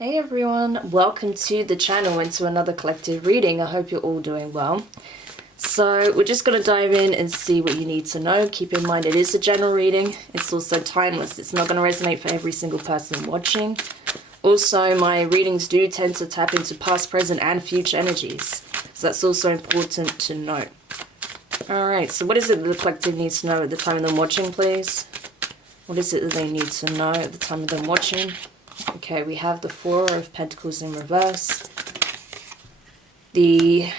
Hey everyone, welcome to the channel and to another collective reading. I hope you're all doing well. So we're just going to dive in and see what you need to know. Keep in mind it is a general reading. It's also timeless. It's not going to resonate for every single person watching. Also, my readings do tend to tap into past, present and future energies. So that's also important to note. Alright, so what is it that the collective needs to know at the time of them watching, please? What is it that they need to know at the time of them watching? Okay, we have the Four of Pentacles in reverse. The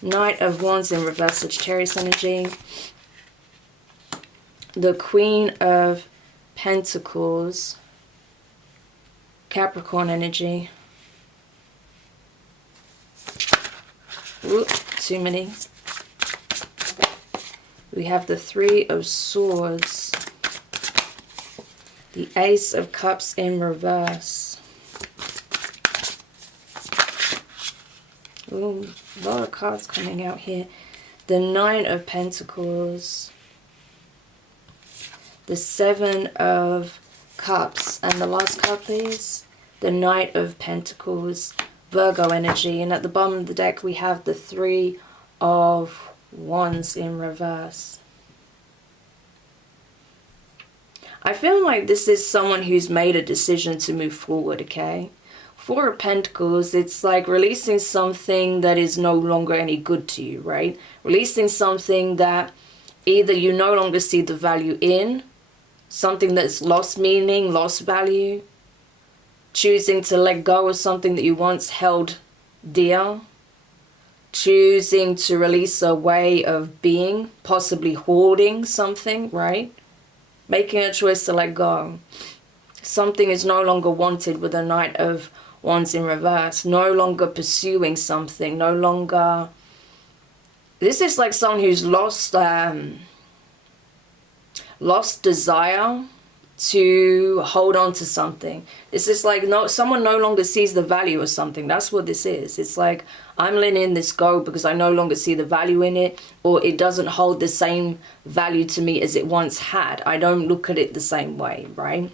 Knight of Wands in reverse, Sagittarius energy. The Queen of Pentacles, Capricorn energy. Oop, too many. We have the Three of Swords. The Ace of Cups in reverse. Ooh, a lot of cards coming out here. The Nine of Pentacles. The Seven of Cups. And the last card, please. The Knight of Pentacles, Virgo energy. And at the bottom of the deck, we have the Three of Wands in reverse. I feel like this is someone who's made a decision to move forward, okay? Four of Pentacles, it's like releasing something that is no longer any good to you, right? Releasing something that either you no longer see the value in, something that's lost meaning, lost value, choosing to let go of something that you once held dear, choosing to release a way of being, possibly hoarding something, right? Making a choice to let go. Something is no longer wanted with the Knight of Wands in reverse. No longer pursuing something. No longer... This is like someone who's lost desire to hold on to something. This is like someone no longer sees the value of something. That's what this is. It's like, I'm letting this go because I no longer see the value in it, or it doesn't hold the same value to me as it once had. I don't look at it the same way, right?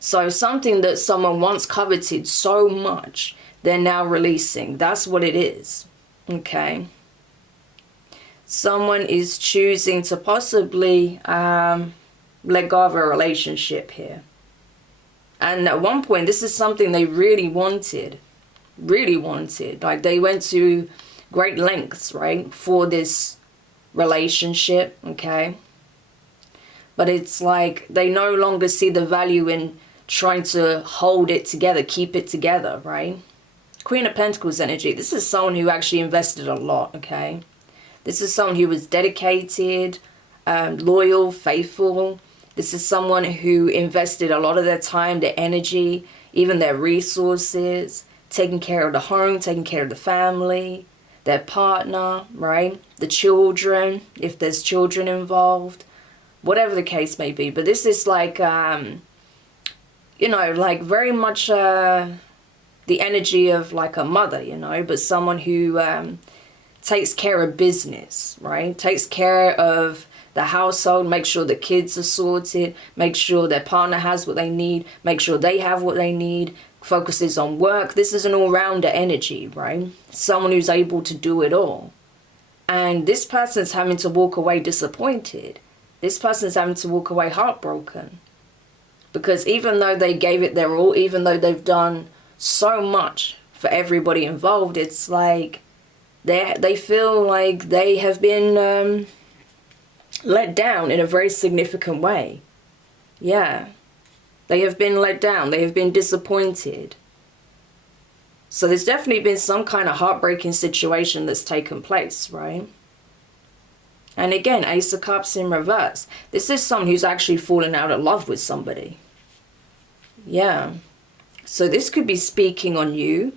So something that someone once coveted so much, they're now releasing. That's what it is, okay? Someone is choosing to possibly let go of a relationship here. And at one point, this is something they really wanted. Like, they went to great lengths, right, for this relationship, okay? But it's like they no longer see the value in trying to hold it together, keep it together, right? Queen of Pentacles energy. This is someone who actually invested a lot, okay? This is someone who was dedicated, loyal, faithful. This is someone who invested a lot of their time, their energy, even their resources, taking care of the home, taking care of the family, their partner, right? The children, if there's children involved, whatever the case may be. But this is like, you know, like very much the energy of like a mother, you know, but someone who takes care of business, right? Takes care of the household, make sure the kids are sorted, make sure their partner has what they need, make sure they have what they need, focuses on work. This is an all-rounder energy, right? Someone who's able to do it all. And this person's having to walk away disappointed. This person's having to walk away heartbroken. Because even though they gave it their all, even though they've done so much for everybody involved, it's like they feel like they have been let down in a very significant way. Yeah. They have been let down. They have been disappointed. So there's definitely been some kind of heartbreaking situation that's taken place, right? And again, Ace of Cups in reverse. This is someone who's actually fallen out of love with somebody. Yeah. So this could be speaking on you.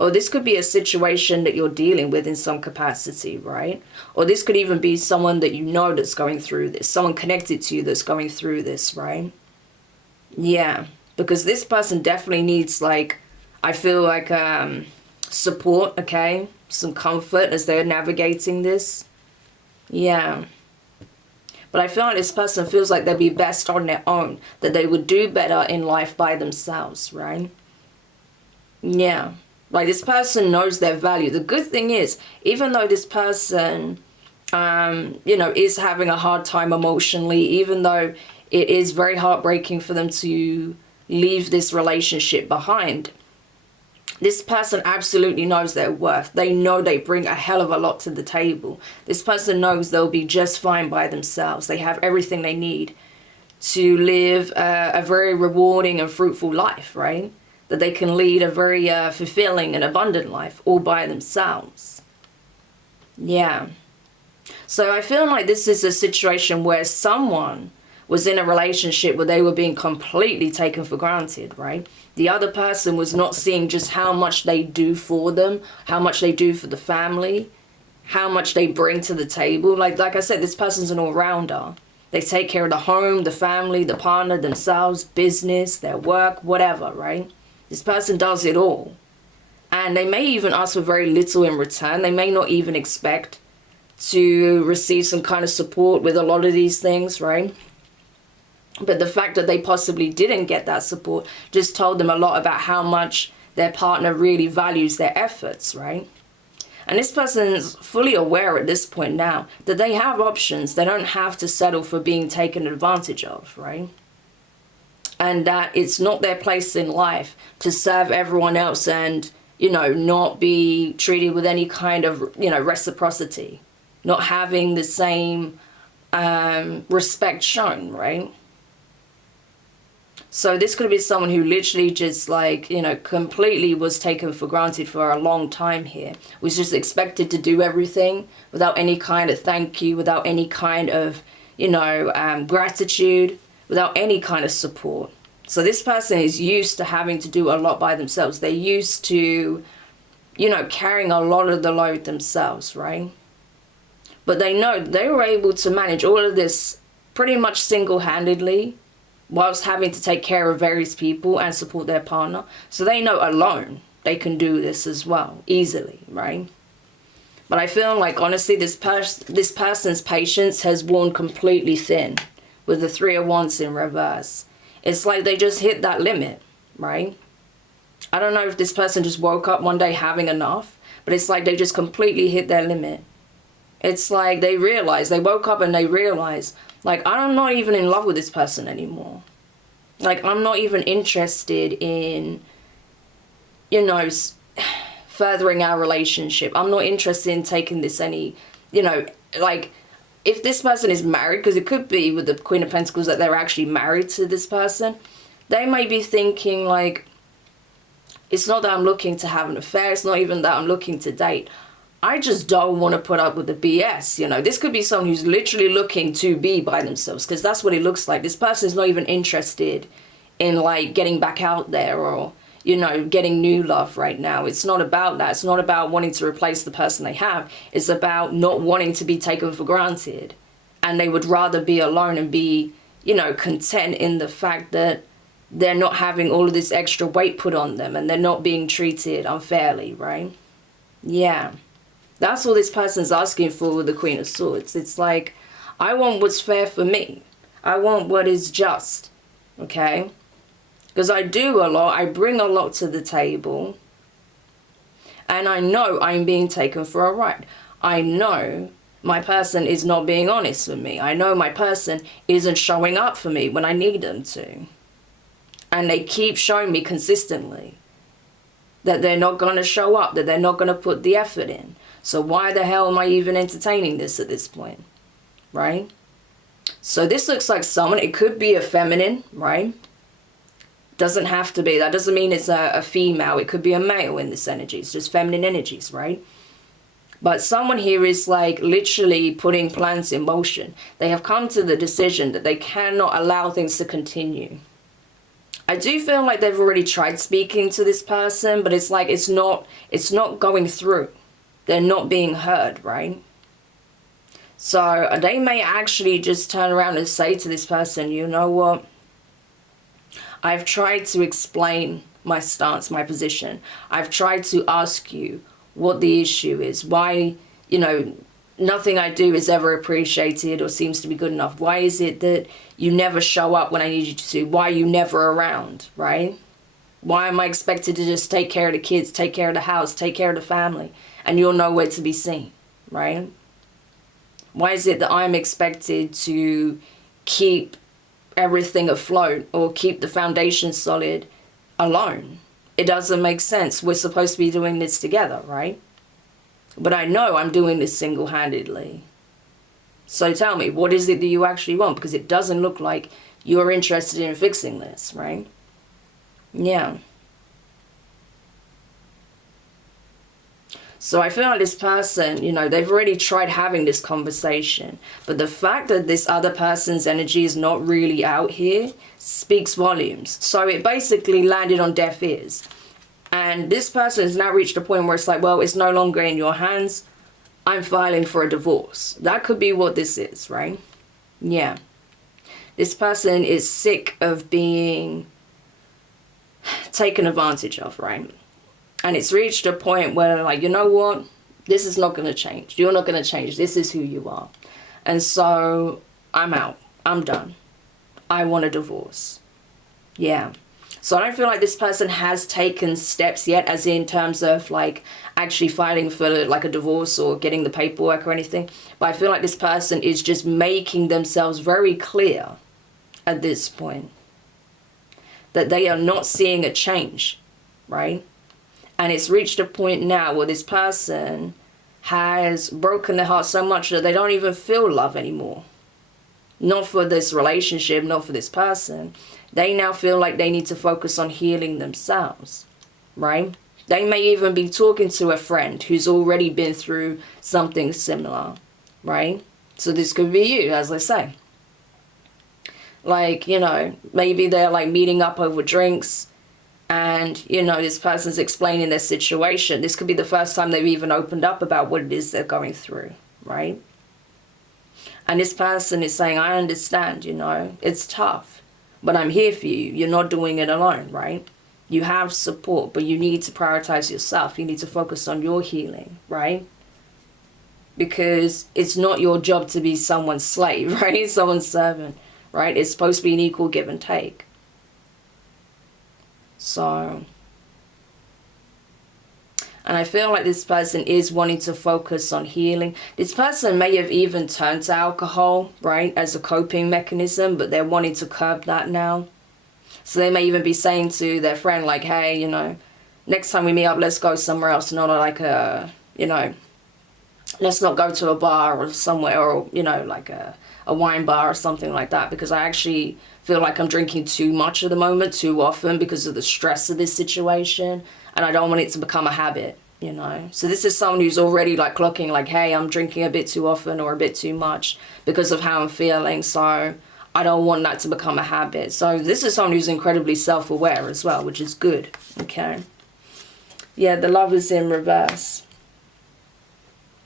Or this could be a situation that you're dealing with in some capacity, right? Or this could even be someone that you know that's going through this. Someone connected to you that's going through this, right? Yeah. Because this person definitely needs, like, I feel like support, okay? Some comfort as they're navigating this. Yeah. But I feel like this person feels like they'll be best on their own, that they would do better in life by themselves, right? Yeah. Like, this person knows their value. The good thing is, even though this person, you know, is having a hard time emotionally, even though it is very heartbreaking for them to leave this relationship behind, this person absolutely knows their worth. They know they bring a hell of a lot to the table. This person knows they'll be just fine by themselves. They have everything they need to live a very rewarding and fruitful life, right? That they can lead a very fulfilling and abundant life all by themselves. Yeah. So I feel like this is a situation where someone was in a relationship where they were being completely taken for granted, right? The other person was not seeing just how much they do for them, how much they do for the family, how much they bring to the table. Like I said, this person's an all-rounder. They take care of the home, the family, the partner, themselves, business, their work, whatever, right? This person does it all. And they may even ask for very little in return. They may not even expect to receive some kind of support with a lot of these things, right? But the fact that they possibly didn't get that support just told them a lot about how much their partner really values their efforts, right? And this person's fully aware at this point now that they have options. They don't have to settle for being taken advantage of, right? And that it's not their place in life to serve everyone else and, you know, not be treated with any kind of, you know, reciprocity, not having the same respect shown, right? So this could be someone who literally just, like, you know, completely was taken for granted for a long time here. Was just expected to do everything without any kind of thank you, without any kind of, you know, gratitude, without any kind of support. So this person is used to having to do a lot by themselves. They're used to, you know, carrying a lot of the load themselves, right? But they know they were able to manage all of this pretty much single-handedly, whilst having to take care of various people and support their partner. So they know alone they can do this as well, easily, right? But I feel like, honestly, this person's patience has worn completely thin with the Three of Wands in reverse. It's like they just hit that limit, right? I don't know if this person just woke up one day having enough, but it's like they just completely hit their limit. It's like they woke up and they realized, like, I'm not even in love with this person anymore. Like, I'm not even interested in, you know, furthering our relationship. I'm not interested in taking this any, you know, like, if this person is married, because it could be with the Queen of Pentacles that they're actually married to this person, they may be thinking, like, it's not that I'm looking to have an affair. It's not even that I'm looking to date. I just don't want to put up with the BS, you know. This could be someone who's literally looking to be by themselves, because that's what it looks like. This person is not even interested in, like, getting back out there or, you know, getting new love right now. It's not about that. It's not about wanting to replace the person they have. It's about not wanting to be taken for granted. And they would rather be alone and be, you know, content in the fact that they're not having all of this extra weight put on them and they're not being treated unfairly, right? Yeah. That's all this person's asking for with the Queen of Swords. It's like, I want what's fair for me. I want what is just, okay? Because I do a lot. I bring a lot to the table. And I know I'm being taken for a ride. I know my person is not being honest with me. I know my person isn't showing up for me when I need them to. And they keep showing me consistently that they're not going to show up, that they're not going to put the effort in. So why the hell am I even entertaining this at this point, right? So this looks like someone, it could be a feminine, right? Doesn't have to be. That doesn't mean it's a female. It could be a male in this energy. It's just feminine energies, right? But someone here is, like, literally putting plans in motion. They have come to the decision that they cannot allow things to continue. I do feel like they've already tried speaking to this person, but it's like it's not going through. They're not being heard, right? So they may actually just turn around and say to this person, you know what? I've tried to explain my stance, my position. I've tried to ask you what the issue is. Why, you know, nothing I do is ever appreciated or seems to be good enough? Why is it that you never show up when I need you to? Why are you never around, right? Why am I expected to just take care of the kids, take care of the house, take care of the family, and you're nowhere to be seen, right? Why is it that I'm expected to keep everything afloat or keep the foundation solid alone? It doesn't make sense. We're supposed to be doing this together, right? But I know I'm doing this single-handedly. So tell me, what is it that you actually want? Because it doesn't look like you're interested in fixing this, right? Yeah. So I feel like this person, you know, they've already tried having this conversation. But the fact that this other person's energy is not really out here speaks volumes. So it basically landed on deaf ears. And this person has now reached a point where it's like, well, it's no longer in your hands. I'm filing for a divorce. That could be what this is, right? Yeah. This person is sick of being taken advantage of, right? And it's reached a point where they're like, you know what? This is not going to change. You're not going to change. This is who you are. And so I'm out. I'm done. I want a divorce. Yeah. So I don't feel like this person has taken steps yet, as in terms of like actually filing for like a divorce or getting the paperwork or anything. But I feel like this person is just making themselves very clear at this point that they are not seeing a change, right? And it's reached a point now where this person has broken their heart so much that they don't even feel love anymore. Not for this relationship, not for this person. They now feel like they need to focus on healing themselves, right? They may even be talking to a friend who's already been through something similar, right? So this could be you, as I say. Like, you know, maybe they're like meeting up over drinks and, you know, this person's explaining their situation. This could be the first time they've even opened up about what it is they're going through, right? And this person is saying, I understand, you know, it's tough, but I'm here for you. You're not doing it alone, right? You have support, but you need to prioritize yourself. You need to focus on your healing, right? Because it's not your job to be someone's slave, right? Someone's servant, right? It's supposed to be an equal give and take. So, and I feel like this person is wanting to focus on healing. This person may have even turned to alcohol, right, as a coping mechanism, but they're wanting to curb that now. So they may even be saying to their friend, like, hey, you know, next time we meet up, let's go somewhere else, not like a, you know, let's not go to a bar or somewhere, or, you know, like a wine bar or something like that, because I actually feel like I'm drinking too much at the moment, too often, because of the stress of this situation, and I don't want it to become a habit, you know. So this is someone who's already like clocking like, hey, I'm drinking a bit too often or a bit too much because of how I'm feeling, so I don't want that to become a habit. So this is someone who's incredibly self-aware as well, which is good, okay. Yeah, the Lovers in reverse.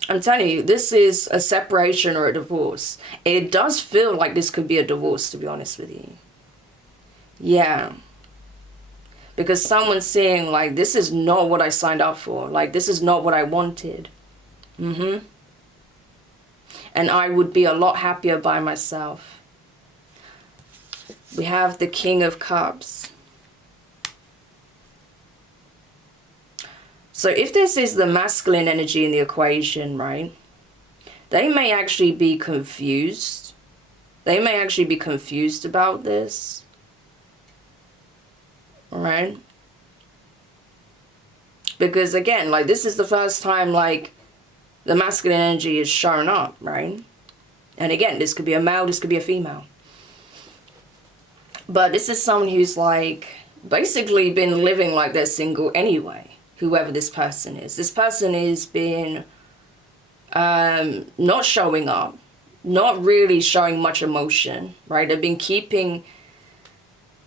I'm telling you, this is a separation or a divorce. It does feel like this could be a divorce, to be honest with you. Yeah. Because someone's saying, like, this is not what I signed up for. Like, this is not what I wanted. And I would be a lot happier by myself. We have the King of Cups. So if this is the masculine energy in the equation, right, they may actually be confused. They may actually be confused about this. All right? Because again, like, this is the first time, like, the masculine energy is showing up, right? And again, this could be a male, this could be a female. But this is someone who's, like, basically been living like they're single anyway. Whoever this person is. This person is been not showing up, not really showing much emotion, right? They've been keeping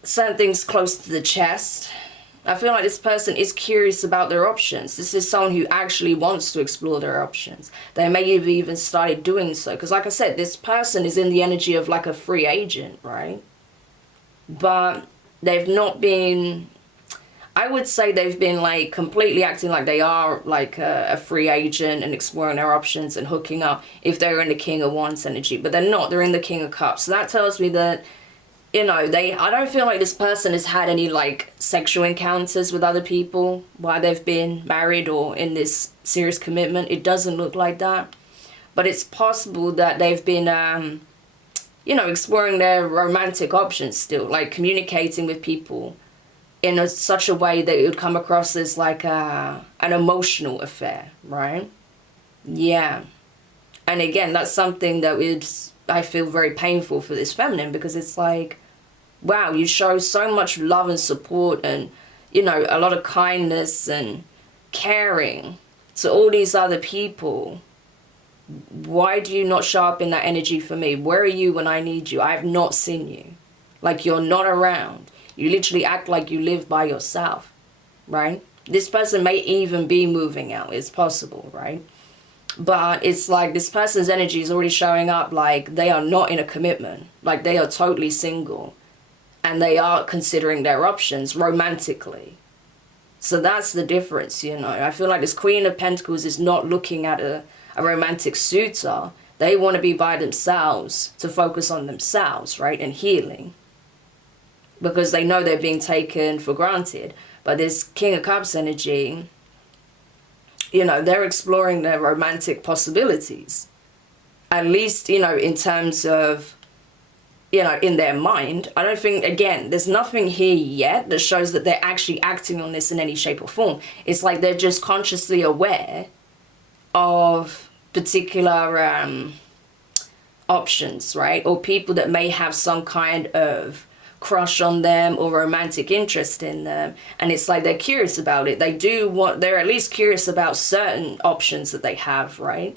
certain things close to the chest. I feel like this person is curious about their options. This is someone who actually wants to explore their options. They may have even started doing so. Because like I said, this person is in the energy of like a free agent, right? But they've not been... I would say they've been like completely acting like they are like a free agent and exploring their options and hooking up if they're in the King of Wands energy, but they're not. They're in the King of Cups. So that tells me that, you know, I don't feel like this person has had any like sexual encounters with other people while they've been married or in this serious commitment. It doesn't look like that. But it's possible that they've been, you know, exploring their romantic options still, like communicating with people in such a way that it would come across as like an emotional affair, right? Yeah. And again, that's something that I feel very painful for this feminine, because it's like, wow, you show so much love and support and, you know, a lot of kindness and caring to all these other people. Why do you not show up in that energy for me? Where are you when I need you? I have not seen you. Like, you're not around. You literally act like you live by yourself, right? This person may even be moving out. It's possible, right? But it's like this person's energy is already showing up like they are not in a commitment. Like, they are totally single. And they are considering their options romantically. So that's the difference, you know. I feel like this Queen of Pentacles is not looking at a romantic suitor. They want to be by themselves, to focus on themselves, right? And healing. Because they know they're being taken for granted. But this King of Cups energy, you know, they're exploring their romantic possibilities. At least, you know, in terms of, you know, in their mind. I don't think, again, there's nothing here yet that shows that they're actually acting on this in any shape or form. It's like they're just consciously aware of particular options, right? Or people that may have some kind of crush on them or romantic interest in them, and it's like they're curious about it. They're at least curious about certain options that they have, right?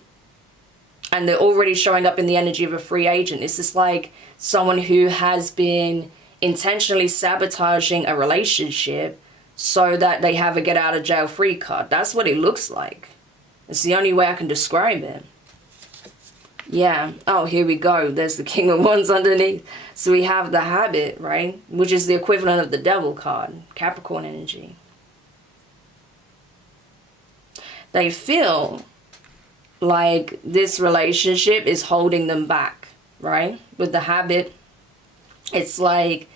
And they're already showing up in the energy of a free agent. It's just like someone who has been intentionally sabotaging a relationship so that they have a get out of jail free card. That's what it looks like. It's the only way I can describe it. Yeah. Oh, here we go. There's the King of Wands underneath. So we have the Habit, right? Which is the equivalent of the Devil card. Capricorn energy. They feel like this relationship is holding them back, right? With the Habit, it's like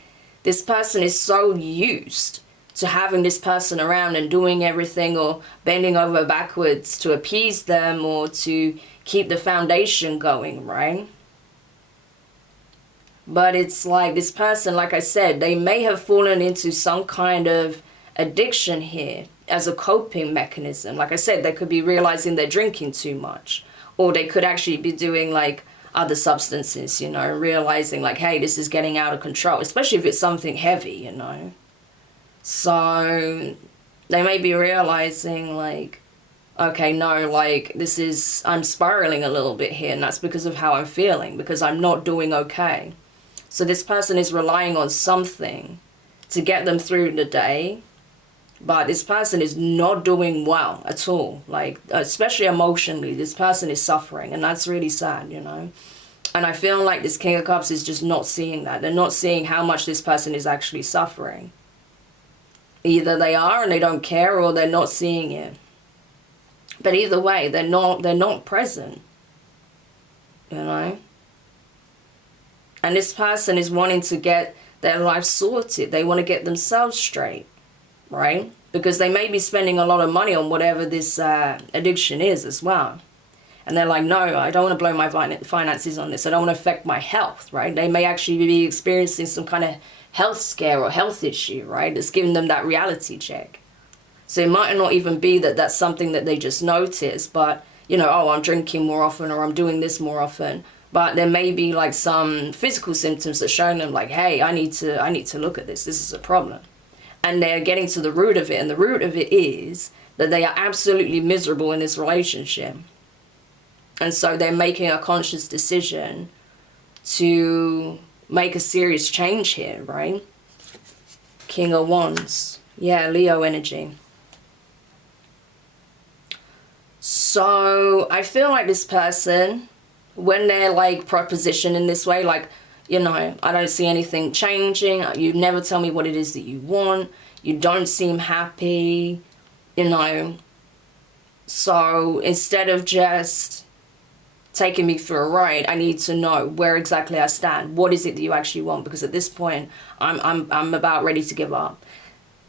this person is so used to having this person around and doing everything or bending over backwards to appease them or to keep the foundation going, right? But it's like this person, like I said, they may have fallen into some kind of addiction here as a coping mechanism. Like I said, they could be realizing they're drinking too much, or they could actually be doing like other substances, you know, realizing like, hey, this is getting out of control, especially if it's something heavy, you know. So they may be realizing like, okay, no, like I'm spiraling a little bit here, and that's because of how I'm feeling, because I'm not doing okay. So this person is relying on something to get them through the day, but this person is not doing well at all. Like, especially emotionally, this person is suffering, and that's really sad, you know. And I feel like this King of Cups is just not seeing that. They're not seeing how much this person is actually suffering. Either they are and they don't care, or they're not seeing it. But either way, they're not present, you know. And this person is wanting to get their life sorted. They want to get themselves straight, right? Because they may be spending a lot of money on whatever this addiction is as well. And they're like, no, I don't want to blow my finances on this. I don't want to affect my health, right? They may actually be experiencing some kind of health scare or health issue, right? That's giving them that reality check. So it might not even be that that's something that they just notice, but, you know, oh, I'm drinking more often, or I'm doing this more often. But there may be like some physical symptoms that showing them like, hey, I need to look at this. This is a problem. And they're getting to the root of it. And the root of it is that they are absolutely miserable in this relationship. And so they're making a conscious decision to make a serious change here, right? King of Wands. Yeah, Leo energy. So I feel like this person, when they're like propositioned in this way, like, you know, I don't see anything changing. You never tell me what it is that you want. You don't seem happy, you know. So instead of just taking me for a ride, I need to know where exactly I stand. What is it that you actually want? Because at this point, I'm about ready to give up.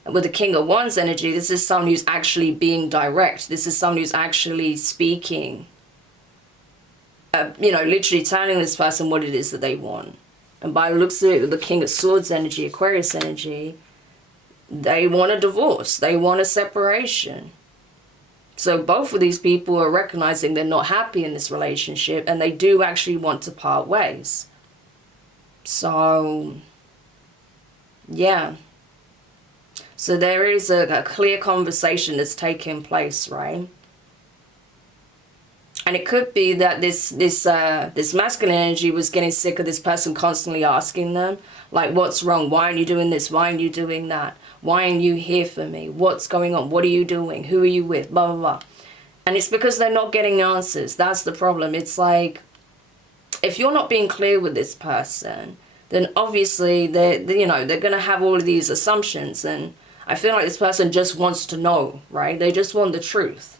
With the King of Wands energy, this is someone who's actually being direct. This is someone who's actually speaking. You know, literally telling this person what it is that they want. And by the looks of it, with the King of Swords energy, Aquarius energy, they want a divorce. They want a separation. So both of these people are recognizing they're not happy in this relationship, and they do actually want to part ways. So, yeah. So there is a clear conversation that's taking place, right? And it could be that this masculine energy was getting sick of this person constantly asking them, like, what's wrong? Why aren't you doing this? Why aren't you doing that? Why aren't you here for me? What's going on? What are you doing? Who are you with? Blah, blah, blah. And it's because they're not getting answers. That's the problem. It's like, if you're not being clear with this person, then obviously they're going to have all of these assumptions. And I feel like this person just wants to know, right? They just want the truth.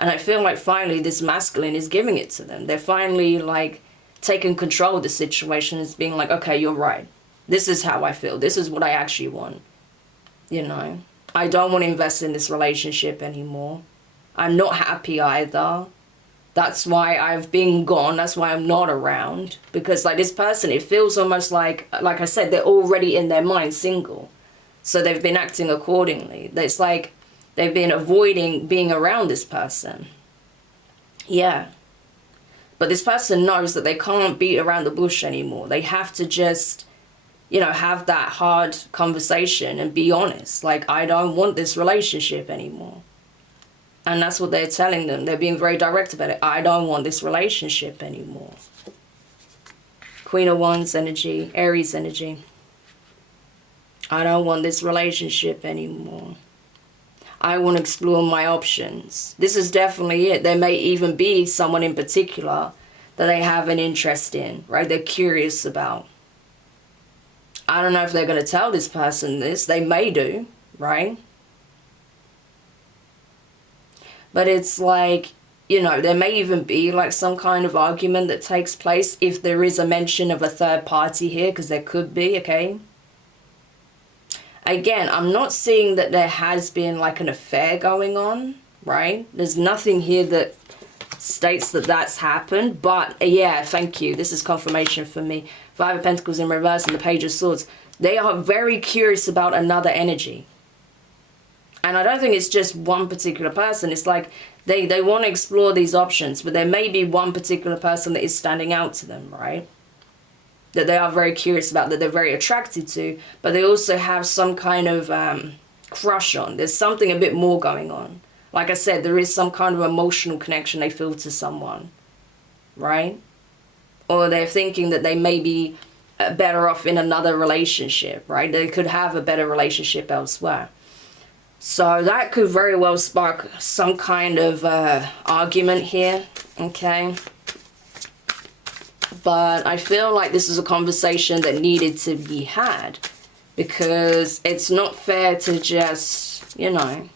And I feel like finally this masculine is giving it to them. They're finally like taking control of the situation and being like, okay, you're right. This is how I feel. This is what I actually want. You know, I don't want to invest in this relationship anymore. I'm not happy either. That's why I've been gone. That's why I'm not around. Because like this person, it feels almost like I said, they're already in their mind single. So they've been acting accordingly. It's like they've been avoiding being around this person. Yeah. But this person knows that they can't beat around the bush anymore. They have to just, you know, have that hard conversation and be honest. Like, I don't want this relationship anymore. And that's what they're telling them. They're being very direct about it. I don't want this relationship anymore. Queen of Wands energy, Aries energy. I don't want this relationship anymore. I want to explore my options. This is definitely it. There may even be someone in particular that they have an interest in, right? They're curious about. I don't know if they're going to tell this person this. They may do, right? But it's like, you know, there may even be like some kind of argument that takes place if there is a mention of a third party here, because there could be, okay? Again, I'm not seeing that there has been like an affair going on, right? There's nothing here that states that that's happened, but yeah, thank you. This is confirmation for me. Five of Pentacles in reverse and the Page of Swords. They are very curious about another energy. And I don't think it's just one particular person. It's like they want to explore these options, but there may be one particular person that is standing out to them, right? That they are very curious about, that they're very attracted to, but they also have some kind of crush on. There's something a bit more going on. Like I said, there is some kind of emotional connection they feel to someone, right? Or they're thinking that they may be better off in another relationship, right? They could have a better relationship elsewhere. So that could very well spark some kind of argument here, okay? But I feel like this is a conversation that needed to be had, because it's not fair to just, you know,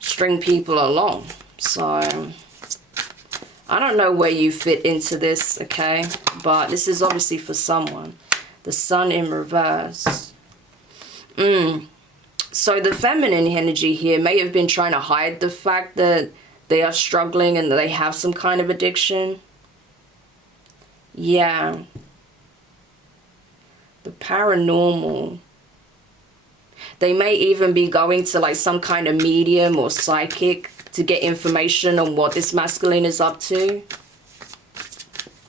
string people along. So I don't know where you fit into this, okay? But this is obviously for someone. The Sun in reverse. So the feminine energy here may have been trying to hide the fact that they are struggling and that they have some kind of addiction. Yeah. The paranormal. They may even be going to like some kind of medium or psychic to get information on what this masculine is up to.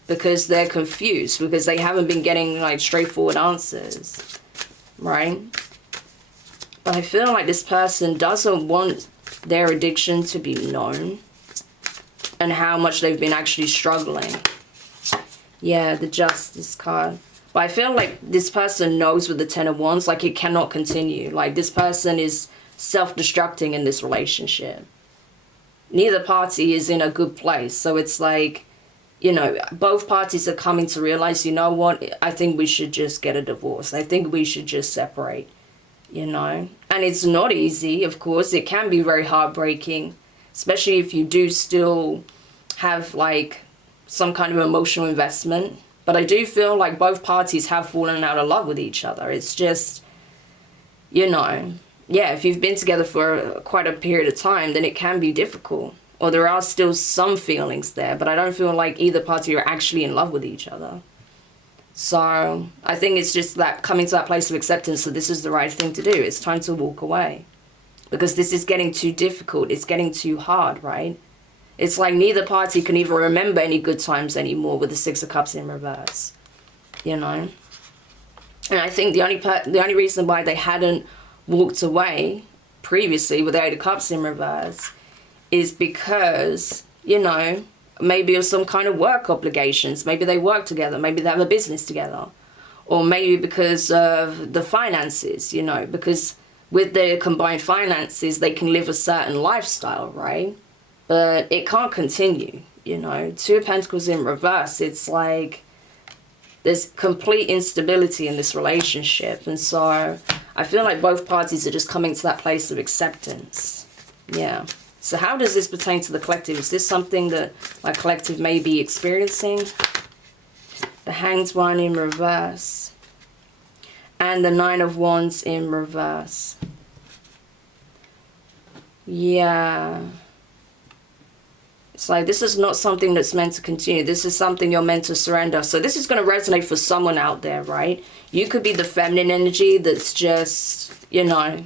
Because they're confused, because they haven't been getting like straightforward answers. Right? But I feel like this person doesn't want their addiction to be known and how much they've been actually struggling. Yeah, the Justice card. But I feel like this person knows with the Ten of Wands, like it cannot continue. Like this person is self-destructing in this relationship. Neither party is in a good place. So it's like, you know, both parties are coming to realize, you know what, I think we should just get a divorce. I think we should just separate. you know. And it's not easy, of course. It can be very heartbreaking, especially if you do still have like some kind of emotional investment. But I do feel like both parties have fallen out of love with each other. It's just, you know, yeah, if you've been together for quite a period of time, then it can be difficult. Or there are still some feelings there, but I don't feel like either party are actually in love with each other. So I think it's just that coming to that place of acceptance that this is the right thing to do. It's time to walk away. Because this is getting too difficult. It's getting too hard, right? It's like neither party can even remember any good times anymore with the Six of Cups in reverse. You know? And I think the only reason why they hadn't walked away previously with the Eight of Cups in reverse is because, you know, maybe of some kind of work obligations. Maybe they work together. Maybe they have a business together. Or maybe because of the finances, you know, because with their combined finances, they can live a certain lifestyle, right? But it can't continue, you know. Two of Pentacles in reverse, it's like there's complete instability in this relationship. And so I feel like both parties are just coming to that place of acceptance. Yeah. So how does this pertain to the collective? Is this something that my collective may be experiencing? The Hanged One in reverse. And the Nine of Wands in reverse. Yeah. It's like this is not something that's meant to continue. This is something you're meant to surrender. So this is going to resonate for someone out there, right? You could be the feminine energy that's just, you know,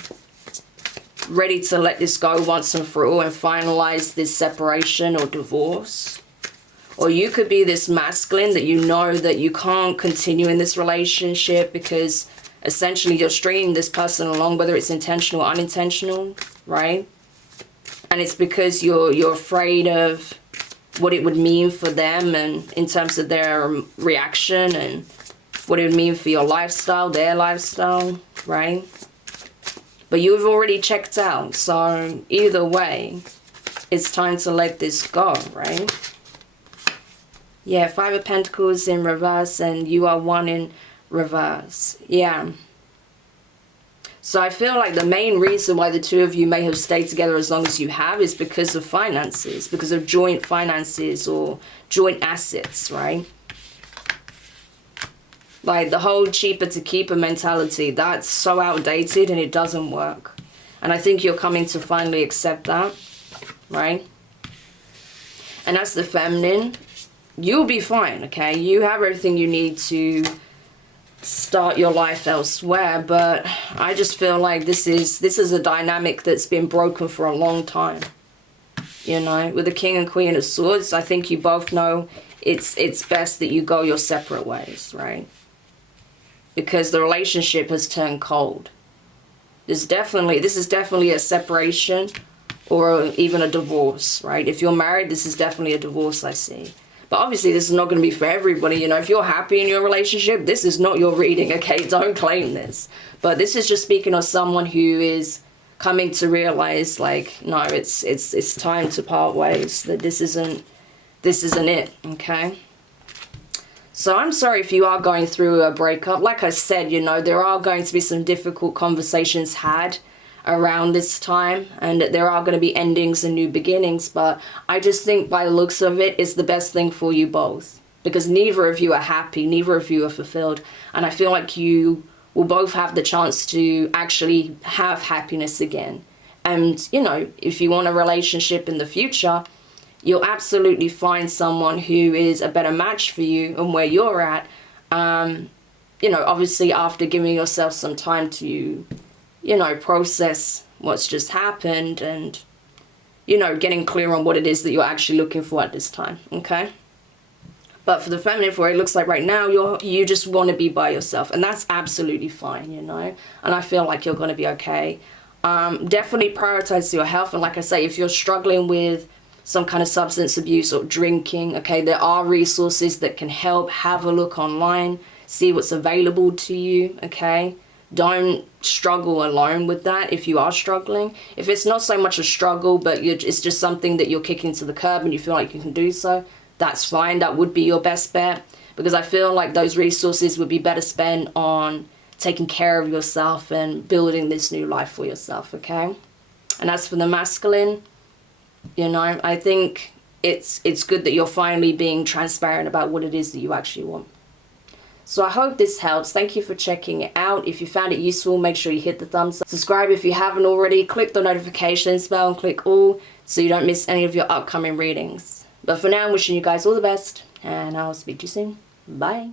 ready to let this go once and for all and finalize this separation or divorce. Or you could be this masculine that you know that you can't continue in this relationship because essentially you're stringing this person along, whether it's intentional or unintentional, right? And it's because you're afraid of what it would mean for them and in terms of their reaction and what it would mean for your lifestyle, their lifestyle, right? But you've already checked out. So either way, it's time to let this go, right? Yeah, Five of Pentacles in reverse and you are one in reverse. Yeah. So I feel like the main reason why the two of you may have stayed together as long as you have is because of finances, because of joint finances or joint assets, right? Like the whole cheaper to keeper mentality, that's so outdated and it doesn't work. And I think you're coming to finally accept that, right? And as the feminine, you'll be fine, okay? You have everything you need to start your life elsewhere, but I just feel like this is a dynamic that's been broken for a long time. You know, with the King and Queen of Swords, I think you both know it's best that you go your separate ways, right? Because the relationship has turned cold. This is definitely a separation or even a divorce, right? If you're married, this is definitely a divorce, I see. But obviously this is not going to be for everybody, you know. If you're happy in your relationship, this is not your reading, okay? Don't claim this. But this is just speaking of someone who is coming to realize, like, no, it's time to part ways. That this isn't it, okay? So I'm sorry if you are going through a breakup. Like I said, you know, there are going to be some difficult conversations had around this time, and there are going to be endings and new beginnings, but I just think by the looks of it, it's the best thing for you both, because neither of you are happy, neither of you are fulfilled, and I feel like you will both have the chance to actually have happiness again. And you know, if you want a relationship in the future, you'll absolutely find someone who is a better match for you and where you're at, you know, obviously after giving yourself some time to, you know, process what's just happened and, you know, getting clear on what it is that you're actually looking for at this time, okay? But for the feminine, for it looks like right now, you just want to be by yourself, and that's absolutely fine, you know? And I feel like you're going to be okay. Definitely prioritize your health, and like I say, if you're struggling with some kind of substance abuse or drinking, okay, there are resources that can help. Have a look online, see what's available to you, okay? Don't struggle alone with that if you are struggling. If it's not so much a struggle, but it's just something that you're kicking to the curb and you feel like you can do so, that's fine. That would be your best bet, because I feel like those resources would be better spent on taking care of yourself and building this new life for yourself, okay? And as for the masculine, you know, I think it's good that you're finally being transparent about what it is that you actually want. So I hope this helps. Thank you for checking it out. If you found it useful, make sure you hit the thumbs up. Subscribe if you haven't already. Click the notifications bell and click all so you don't miss any of your upcoming readings. But for now, I'm wishing you guys all the best, and I'll speak to you soon. Bye.